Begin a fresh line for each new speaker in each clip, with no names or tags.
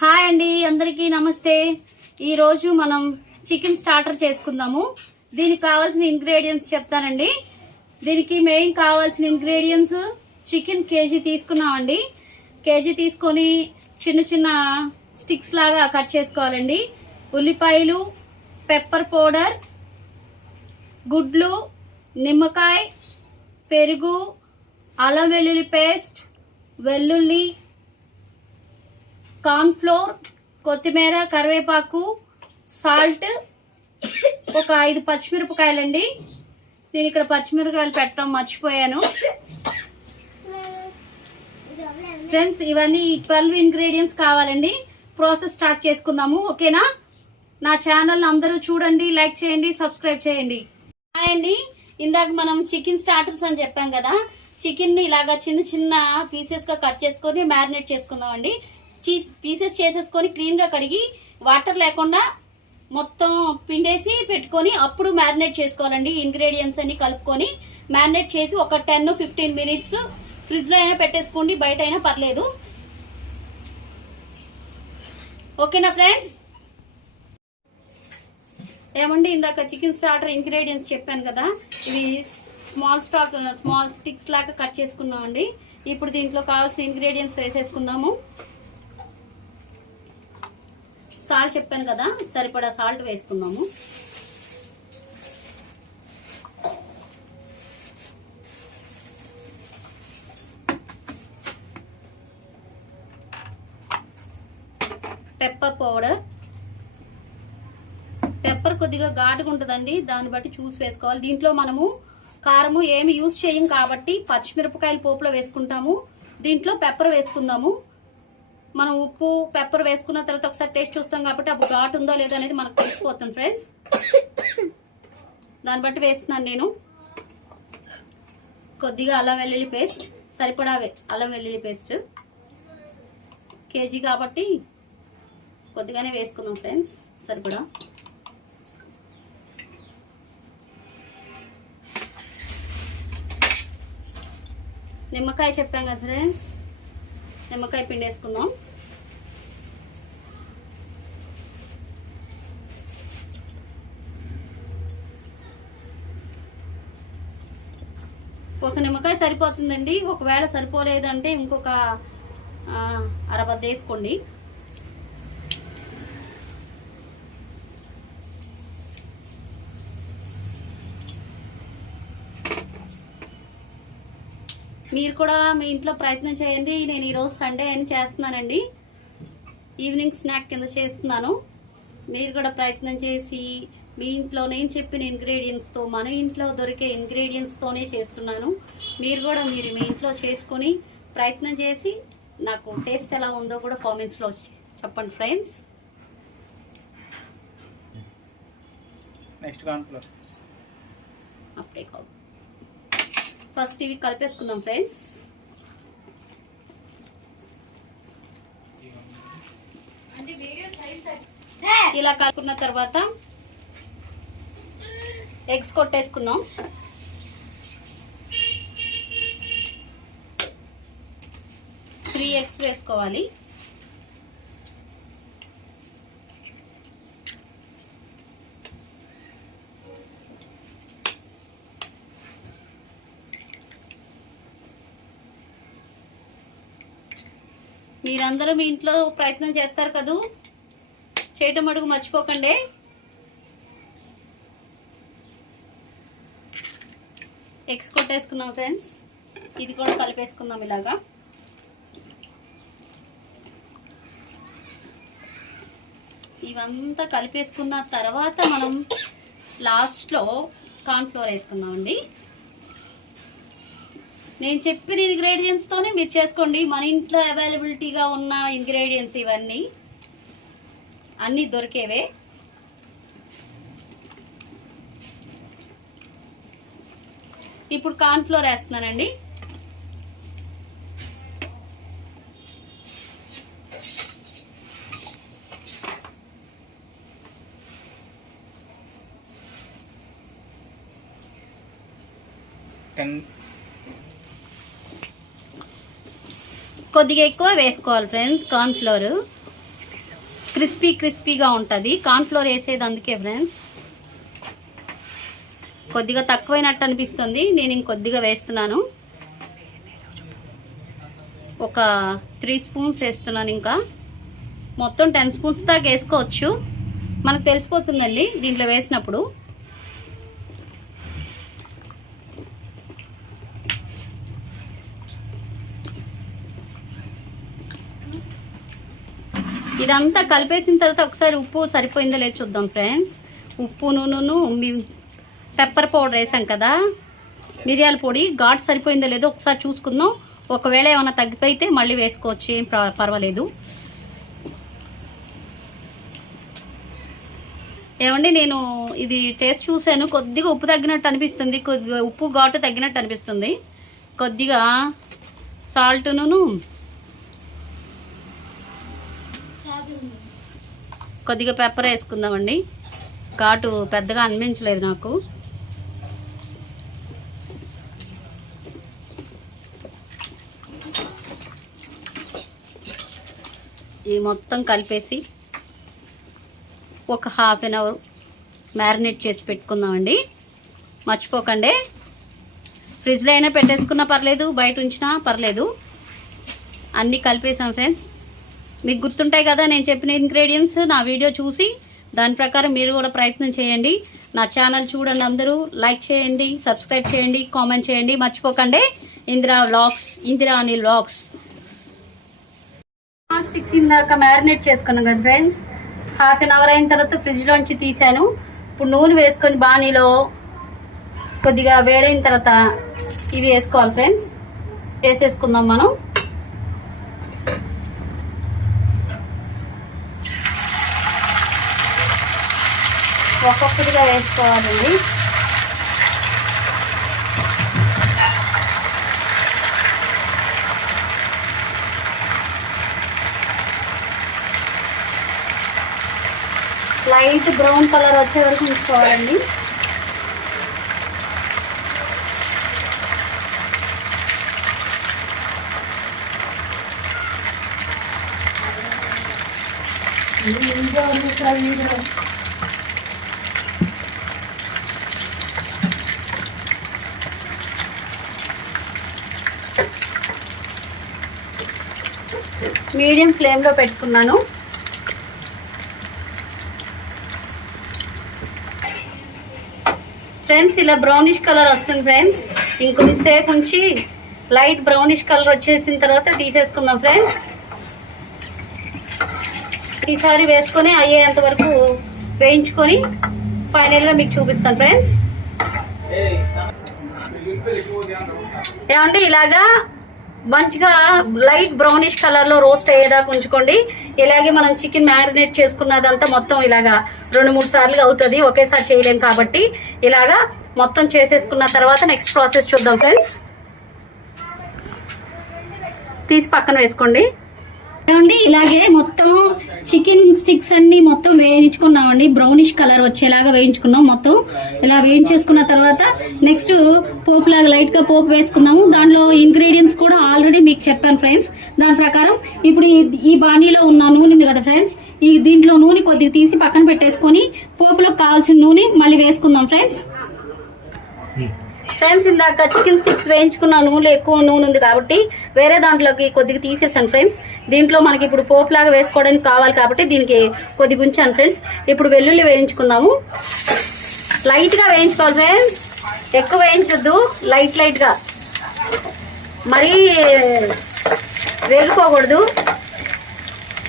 Hi అండి అందరికీ నమస్తే. ఈరోజు మనం చికెన్ స్టార్టర్ చేసుకుందాము. దీనికి కావాల్సిన ఇంగ్రీడియంట్స్ చెప్తానండి. దీనికి మెయిన్ కావాల్సిన ఇంగ్రీడియంట్స్ చికెన్ కేజీ తీసుకున్నామండి. కేజీ తీసుకొని చిన్న చిన్న స్టిక్స్ లాగా కట్ చేసుకోవాలండి. ఉల్లిపాయలు పెప్పర్ పౌడర్ గుడ్లు నిమ్మకాయ పెరుగు అల్లం వెల్లుల్లి పేస్ట్ వెల్లుల్లి కార్న్ఫ్లోర్ కొత్తిమీర కరివేపాకు సాల్ట్ ఒక ఐదు పచ్చిమిరపకాయలండి. నేను ఇక్కడ పచ్చిమిరపకాయలు పెట్టడం మర్చిపోయాను. ఫ్రెండ్స్ ఇవన్నీ ట్వెల్వ్ ఇంగ్రీడియంట్స్ కావాలండి. ప్రాసెస్ స్టార్ట్ చేసుకుందాము ఓకేనా? నా ఛానల్ అందరూ చూడండి లైక్ చేయండి సబ్స్క్రైబ్ చేయండి. హాయ్ అండి. ఇందాక మనం చికెన్ స్టార్టర్స్ అని చెప్పాం కదా చికెన్ని ఇలాగా చిన్న చిన్న పీసెస్గా కట్ చేసుకొని మ్యారినేట్ చేసుకుందాం అండి పీసెస్ చేసేసుకొని క్లీన్గా కడిగి వాటర్ లేకుండా మొత్తం పిండేసి పెట్టుకొని అప్పుడు మ్యారినేట్ చేసుకోవాలండి. ఇంగ్రీడియంట్స్ అన్ని కలుపుకొని మ్యారినేట్ చేసి ఒక టెన్ ఫిఫ్టీన్ మినిట్స్ ఫ్రిడ్జ్లో అయినా పెట్టేసుకోండి బయట అయినా పర్లేదు. ఓకేనా ఫ్రెండ్స్? ఏమండి ఇందాక చికెన్ స్టార్టర్ ఇంగ్రీడియంట్స్ చెప్పాను కదా ఇవి స్మాల్ స్టాక్ స్మాల్ స్టిక్స్ లాగా కట్ చేసుకున్నామండి. ఇప్పుడు దీంట్లో కావాల్సిన ఇంగ్రీడియంట్స్ వేసేసుకుందాము. సాల్ట్ చెప్పాను కదా సరిపడా సాల్ట్ వేసుకుందాము. పెప్పర్ పౌడర్ పెప్పర్ కొద్దిగా ఘాటుగా ఉంటుందండి దాన్ని బట్టి చూసి వేసుకోవాలి. దీంట్లో మనము కారము ఏమి యూజ్ చేయం కాబట్టి పచ్చిమిరపకాయలు పోపులో వేసుకుంటాము. దీంట్లో పెప్పర్ వేసుకుందాము. మనం ఉప్పు పెప్పర్ వేసుకున్న తర్వాత ఒకసారి టేస్ట్ చూస్తాం కాబట్టి అప్పుడు ఘాట్ ఉందో లేదో అనేది మనకు తెలిసిపోతుంది ఫ్రెండ్స్ దాన్ని బట్టి వేస్తున్నాను నేను. కొద్దిగా అల్లం వెల్లుల్లి పేస్ట్ సరిపడా అల్లం వెల్లుల్లి పేస్ట్ కేజీ కాబట్టి కొద్దిగానే వేసుకుందాం ఫ్రెండ్స్ సరిపడా? నిమ్మకాయ చెప్పాం కదా ఫ్రెండ్స్ నిమ్మకాయ పిండి వేసుకుందాం ఒక నిమ్మకాయ సరిపోతుందండి. ఒకవేళ సరిపోలేదంటే ఇంకొక అరబద్ద వేసుకోండి. మీరు కూడా మీ ఇంట్లో ప్రయత్నం చేయండి. నేను ఈరోజు సండే అని చేస్తున్నానండి. ఈవినింగ్ స్నాక్ కింద చేస్తున్నాను. మీరు కూడా ప్రయత్నం చేసి మీ ఇంట్లో నేను చెప్పిన ఇంగ్రీడియంట్స్తో మన ఇంట్లో దొరికే ఇంగ్రీడియంట్స్తోనే చేస్తున్నాను. మీరు కూడా మీరు మీ ఇంట్లో చేసుకొని ప్రయత్నం చేసి నాకు టేస్ట్ ఎలా ఉందో కూడా కామెంట్స్లో చెప్పండి ఫ్రెండ్స్
నెక్స్ట్ కార్న్ఫ్లోర్
అప్పుడే కాదు ఫస్ట్ ఇవి కలిపేసుకుందాం ఫ్రెండ్స్ ఇలా కలుపుకున్న తర్వాత ఎగ్స్ కొట్టేసుకుందాం. త్రీ ఎగ్స్ వేసుకోవాలి. మీరందరూ మీ ఇంట్లో ప్రయత్నం చేస్తారు కదూ? చేయటం అడుగు మర్చిపోకండి. Eggs friends. ఇది కూడా కలిపేసుకుందాం ఇలాగా. ఇవంతా కలిపేసుకున్న తర్వాత మనం లాస్ట్లో కార్న్ఫ్లోర్ వేసుకుందామండి. నేను చెప్పిన ఇంగ్రీడియంట్స్తోనే మీరు చేసుకోండి. మన ఇంట్లో అవైలబిలిటీగా ఉన్న ఇంగ్రీడియంట్స్ ఇవన్నీ. అన్నీ దొరికేవే. ఇప్పుడు కార్న్ఫ్లోర్ వేస్తున్నానండి. కొద్దిగా ఎక్కువ వేసుకోవాలి ఫ్రెండ్స్ కార్న్ఫ్లోర్ క్రిస్పీ క్రిస్పీగా ఉంటుంది. కార్న్ఫ్లోర్ వేసేది అందుకే ఫ్రెండ్స్. కొద్దిగా తక్కువైనట్టు అనిపిస్తుంది. నేను ఇంకొద్దిగా వేస్తున్నాను. ఒక త్రీ స్పూన్స్ వేస్తున్నాను ఇంకా. మొత్తం టెన్ స్పూన్స్ దాకా వేసుకోవచ్చు. మనకు తెలిసిపోతుందండి దీంట్లో వేసినప్పుడు. ఇదంతా కలిపేసిన తర్వాత ఒకసారి ఉప్పు సరిపోయిందో లేదు చూద్దాం ఫ్రెండ్స్. ఉప్పు నూనెను మీ పెప్పర్ పౌడర్ వేసాం కదా. మిరియాల పొడి. ఘాట్ సరిపోయిందో లేదో ఒకసారి చూసుకుందాం. ఒకవేళ ఏమైనా తగ్గిపోయితే మళ్ళీ వేసుకోవచ్చు. ఏం పర్వాలేదు. ఏమండి నేను ఇది టేస్ట్ చూశాను. కొద్దిగా ఉప్పు తగ్గినట్టు అనిపిస్తుంది. కొద్దిగా ఉప్పు ఘాటు తగ్గినట్టు అనిపిస్తుంది. కొద్దిగా సాల్ట్ను కొద్దిగా పెప్పర్ వేసుకుందామండి. ఘాటు పెద్దగా అనిపించలేదు నాకు. ఇది మొత్తం కలిపేసి ఒక హాఫ్ అన్ అవర్ మ్యారినేట్ చేసి పెట్టుకుందామండి. మర్చిపోకండి. ఫ్రిడ్జ్లో అయినా పెట్టేసుకున్నా పర్లేదు బయట ఉంచినా పర్లేదు. అన్నీ కలిపేసాం ఫ్రెండ్స్ మీకు గుర్తుంటాయి కదా నేను చెప్పిన ఇంగ్రీడియంట్స్ నా వీడియో చూసి దాని ప్రకారం మీరు కూడా ప్రయత్నం చేయండి. నా ఛానల్ చూడండి అందరూ లైక్ చేయండి సబ్స్క్రైబ్ చేయండి కామెంట్ చేయండి. మర్చిపోకండి. Indira vlogs Indira Anil vlogs sticks ఇందాక మ్యారినేట్ చేసుకున్నాం కదా ఫ్రెండ్స్. హాఫ్ అన్ అవర్ అయిన తర్వాత ఫ్రిడ్జ్లోంచి తీసాను ఇప్పుడు నూనె వేసుకొని బాణీలో కొద్దిగా వేడైన తర్వాత ఇవి వేసుకోవాలి ఫ్రెండ్స్. వేసేసుకుందాం మనం. ఒక్కొక్కటిగా వేసుకోవాలండి. లైట్ బ్రౌన్ కలర్ వచ్చే వరకు ఉంచుకోవాలండి మీడియం ఫ్లేమ్లో పెట్టుకున్నాను. ఫ్రెండ్స్ ఇలా బ్రౌనిష్ కలర్ వస్తుంది ఫ్రెండ్స్. ఇంకొంచెంసేపు ఉంచి లైట్ బ్రౌనిష్ కలర్ వచ్చేసిన తర్వాత తీసేసుకుందాం ఫ్రెండ్స్. ఈసారి వేసుకొని అయ్యేంత వరకు వేయించుకొని ఫైనల్గా మీకు చూపిస్తాను ఫ్రెండ్స్. ఏమండి ఇలాగా మంచిగా లైట్ బ్రౌనిష్ కలర్లో రోస్ట్ అయ్యేదాకా ఉంచుకోండి. ఇలాగే మనం చికెన్ మ్యారినేట్ చేసుకున్నదంతా మొత్తం ఇలాగా రెండు మూడు సార్లు అవుతుంది. ఒకేసారి చేయలేం కాబట్టి ఇలాగా మొత్తం చేసేసుకున్న తర్వాత నెక్స్ట్ ప్రాసెస్ చూద్దాం ఫ్రెండ్స్ తీసి పక్కన వేసుకోండి. అండి ఇలాగే మొత్తం చికెన్ స్టిక్స్ అన్ని మొత్తం వేయించుకున్నామండి. బ్రౌనిష్ కలర్ వచ్చేలాగా వేయించుకున్నాం మొత్తం. ఇలా వేయించేసుకున్న తర్వాత నెక్స్ట్ పోపు లాగా లైట్గా పోపు వేసుకున్నాము దాంట్లో ఇంగ్రీడియంట్స్ కూడా ఆల్రెడీ మీకు చెప్పాను ఫ్రెండ్స్ దాని ప్రకారం ఇప్పుడు ఈ- ఈ బాణీలో ఉన్న నూనె ఉంది కదా ఫ్రెండ్స్ ఈ దీంట్లో నూనె కొద్దిగా తీసి పక్కన పెట్టేసుకొని పోపులోకి కావాల్సిన నూనె మళ్ళీ వేసుకుందాం ఫ్రెండ్స్ ఫ్రెండ్స్ ఇందాక చికెన్ స్టిక్స్ వేయించుకున్న నూనె ఎక్కువ నూనె ఉంది కాబట్టి వేరే దాంట్లోకి కొద్దిగా తీసేసాను ఫ్రెండ్స్. దీంట్లో మనకి ఇప్పుడు పోపులాగా వేసుకోవడానికి కావాలి కాబట్టి దీనికి కొద్దిగా ఉంచాను ఫ్రెండ్స్. ఇప్పుడు వెల్లుల్లి వేయించుకుందాము. లైట్గా వేయించుకోవాలి ఫ్రెండ్స్. ఎక్కువ వేయించొద్దు లైట్ లైట్గా మరీ వేగిపోకూడదు.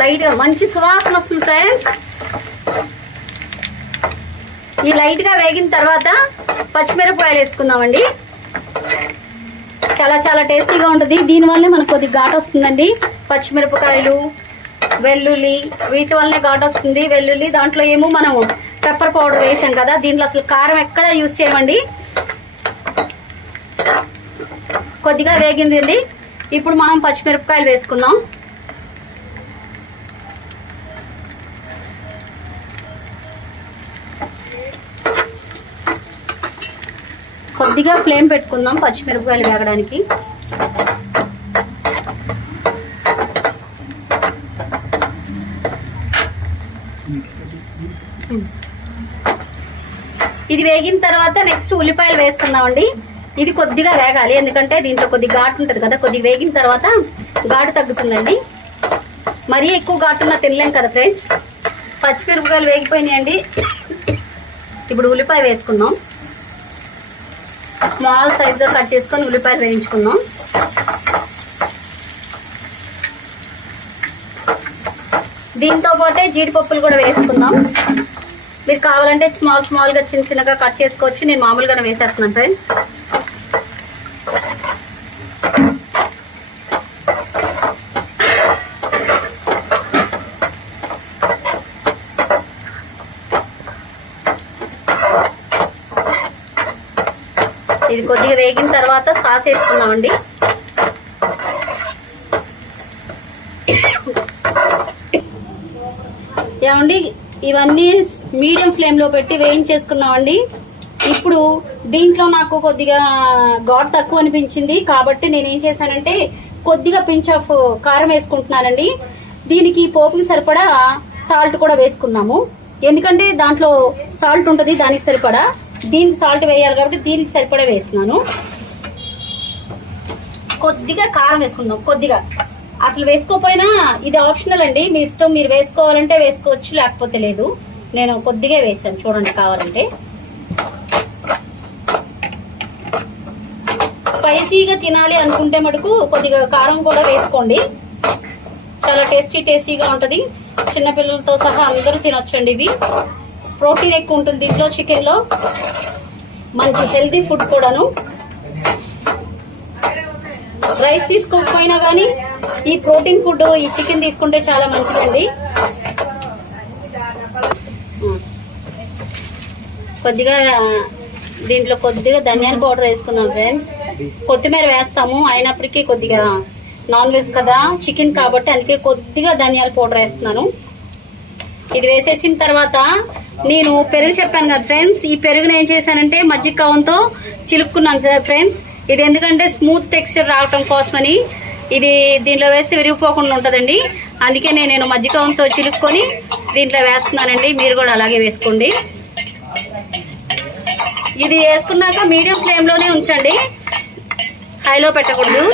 లైట్గా మంచి సువాసన వస్తుంది ఫ్రెండ్స్. ఈ లైట్గా వేగిన తర్వాత పచ్చిమిరపకాయలు వేసుకుందామండి. చాలా చాలా టేస్టీగా ఉంటుంది. దీనివల్లే మనకు కొద్దిగా ఘాట్ వస్తుందండి. పచ్చిమిరపకాయలు వెల్లుల్లి వీటి వల్లనే ఘాట్ వస్తుంది. వెల్లుల్లి దాంట్లో ఏమో మనం పెప్పర్ పౌడర్ వేసాం కదా దీంట్లో అసలు కారం ఎక్కడ యూజ్ చేయమండి. కొద్దిగా వేగిందండి. ఇప్పుడు మనం పచ్చిమిరపకాయలు వేసుకుందాం. కొద్దిగా ఫ్లేమ్ పెట్టుకుందాం పచ్చిమిరపకాయలు వేగడానికి. ఇది వేగిన తర్వాత నెక్స్ట్ ఉల్లిపాయలు వేసుకుందామండి. ఇది కొద్దిగా వేగాలి ఎందుకంటే దీంట్లో కొద్ది ఘాటు ఉంటుంది కదా కొద్దిగా వేగిన తర్వాత ఘాటు తగ్గుతుందండి. మరీ ఎక్కువ ఘాటున్న తినలేం కదా ఫ్రెండ్స్. పచ్చిమిరపకాయలు వేగిపోయినాయండి. ఇప్పుడు ఉల్లిపాయ వేసుకుందాం. స్మాల్ సైజ్గా కట్ చేసుకొని ఉల్లిపాయలు వేయించుకున్నాం దీంతో పాటే జీడిపప్పులు కూడా వేసుకుందాం. మీరు కావాలంటే స్మాల్ స్మాల్గా చిన్న చిన్నగా కట్ చేసుకోవచ్చు. నేను మామూలుగానే వేసేస్తున్నాను ఫ్రెండ్స్ ఇది కొద్దిగా వేగిన తర్వాత సాస్ వేసుకుందామండి. ఏమండి ఇవన్నీ మీడియం ఫ్లేమ్లో పెట్టి వేయించేసుకున్నామండి. ఇప్పుడు దీంట్లో నాకు కొద్దిగా ఘాట్ తక్కువ అనిపించింది. కాబట్టి నేను ఏం చేశానంటే కొద్దిగా పించ్ ఆఫ్ కారం వేసుకుంటున్నానండి. దీనికి పోపుకి సరిపడా సాల్ట్ కూడా వేసుకుందాము. ఎందుకంటే దాంట్లో సాల్ట్ ఉంటుంది దానికి సరిపడా. దీనికి సాల్ట్ వేయాలి కాబట్టి దీనికి సరిపడా వేస్తున్నాను. కొద్దిగా కారం వేసుకుందాం కొద్దిగా. అసలు వేసుకోపోయినా ఇది ఆప్షనల్ అండి. మీ ఇష్టం మీరు వేసుకోవాలంటే వేసుకోవచ్చు లేకపోతే లేదు. నేను కొద్దిగా వేసాను చూడండి కావాలంటే. స్పైసీగా తినాలి అనుకుంటే మటుకు కొద్దిగా కారం కూడా వేసుకోండి. చాలా టేస్టీ టేస్టీగా ఉంటుంది. చిన్నపిల్లలతో సహా అందరూ తినొచ్చండి ఇవి. ప్రోటీన్ ఎక్కువ ఉంటుంది దీంట్లో చికెన్లో. మంచి హెల్తీ ఫుడ్ కూడాను. రైస్ తీసుకోకపోయినా కానీ ఈ ప్రోటీన్ ఫుడ్ ఈ చికెన్ తీసుకుంటే చాలా మంచిదండి. కొద్దిగా దీంట్లో కొద్దిగా ధనియాల పౌడర్ వేసుకుందాం ఫ్రెండ్స్. కొత్తిమీర వేస్తాము అయినప్పటికీ కొద్దిగా నాన్ వెజ్ కదా చికెన్ కాబట్టి అందుకే కొద్దిగా ధనియాల పౌడర్ వేస్తున్నాను. ఇది వేసేసిన తర్వాత నేను పెరుగు చెప్పాను కదా ఫ్రెండ్స్ ఈ పెరుగుని ఏం చేశానంటే మజ్జిగ కవంతో చిలుక్కున్నాను సార్ ఫ్రెండ్స్ ఇది ఎందుకంటే స్మూత్ టెక్స్చర్ రావటం కోసమని. ఇది దీంట్లో వేస్తే విరిగిపోకుండా ఉంటుందండి. అందుకే నేను నేను మజ్జిగ చిలుక్కొని దీంట్లో వేస్తున్నానండి. మీరు కూడా అలాగే వేసుకోండి. ఇది వేసుకున్నాక మీడియం ఫ్లేమ్లోనే ఉంచండి. హైలో పెట్టకూడదు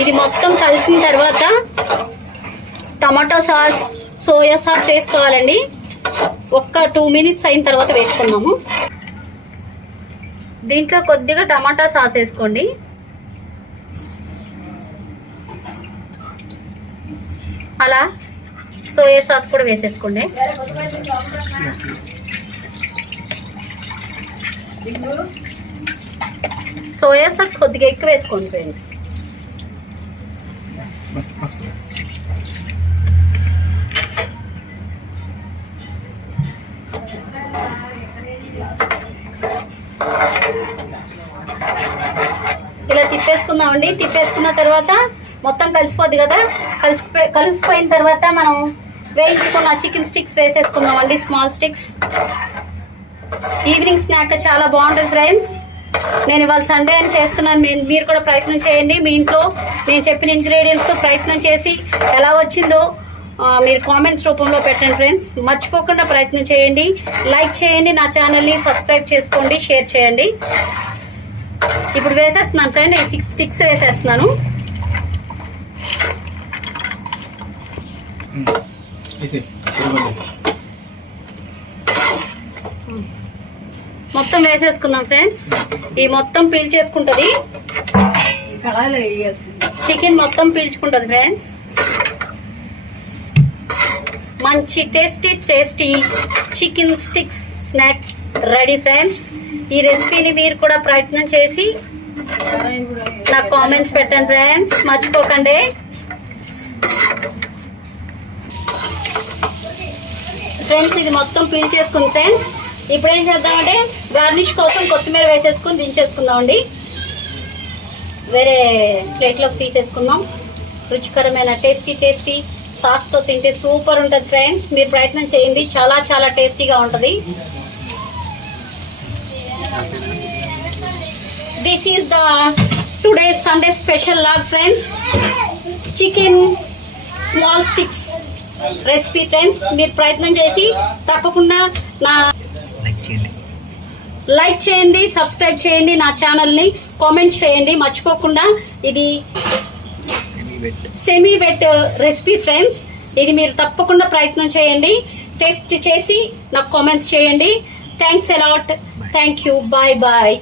ఇది మొత్తం కలిసిన తర్వాత టమాటో సాస్ సోయా సాస్ వేసుకోవాలండి. ఒక్క టూ మినిట్స్ అయిన తర్వాత వేసుకున్నాము దీంట్లో కొద్దిగా టమాటా సాస్ వేసుకోండి. అలా సోయా సాస్ కూడా వేసేసుకోండి. సోయా సాస్ కొద్దిగా ఎక్కువ వేసుకోండి ఫ్రెండ్స్. తిప్పేసుకోండి తిప్పేసుకున్న తర్వాత మొత్తం కలిసిపోద్ది కదా? కలిసిపోయి కలిసిపోయిన తర్వాత మనం వేయించుకున్న చికెన్ స్టిక్స్ వేసేసుకుందామండి స్మాల్ స్టిక్స్. ఈవినింగ్ స్నాక్ చాలా బాగుంటుంది ఫ్రెండ్స్. నేను ఇవాళ సండే అని చేస్తున్నాను. మీరు మీరు కూడా ప్రయత్నం చేయండి. మీ ఇంట్లో నేను చెప్పిన ఇంగ్రీడియంట్స్ ప్రయత్నం చేసి ఎలా వచ్చిందో మీరు కామెంట్స్ రూపంలో పెట్టండి ఫ్రెండ్స్. మర్చిపోకుండా ప్రయత్నం చేయండి. లైక్ చేయండి. నా ఛానల్ని సబ్స్క్రైబ్ చేసుకోండి షేర్ చేయండి. ఇప్పుడు వేసేస్తున్నాను ఫ్రెండ్ ఈ సిక్స్ స్టిక్స్ వేసేస్తున్నాను.
వేసి
మొత్తం వేసేసుకుందాం ఫ్రెండ్స్. ఈ మొత్తం పీల్ చేసుకుంటుంది చికెన్ మొత్తం పీల్చుకుంటుంది ఫ్రెండ్స్. మంచి tasty tasty chicken sticks snack ready friends ఈ రెసిపీని మీరు కూడా ప్రయత్నం చేసి నాకు కామెంట్స్ పెట్టండి ఫ్రెండ్స్. మర్చిపోకండి. ఫ్రెండ్స్ ఇది మొత్తం పీల్ చేసుకుంది ఫ్రెండ్స్. ఇప్పుడు ఏం చేద్దామంటే గార్నిష్ కోసం కొత్తిమీర వేసేసుకుని దించేసుకుందామండి. వేరే ప్లేట్లోకి తీసేసుకుందాం. రుచికరమైన టేస్టీ టేస్టీ సాస్తో తింటే సూపర్ ఉంటుంది ఫ్రెండ్స్. మీరు ప్రయత్నం చేయండి. చాలా చాలా టేస్టీగా ఉంటుంది. This is the today Sunday special log friends chicken small sticks recipe friends మీరు ప్రయత్నం చేసి తప్పకుండా నా
లైక్ చేయండి.
లైక్ చేయండి సబ్స్క్రైబ్ చేయండి నా ఛానల్ని కామెంట్ చేయండి. మర్చిపోకుండా ఇది సెమీ వెట్ రెసిపీ ఫ్రెండ్స్ ఇది మీరు తప్పకుండా ప్రయత్నం చేయండి. టేస్ట్ చేసి నాకు కామెంట్స్ చేయండి. Thanks a lot thank you bye bye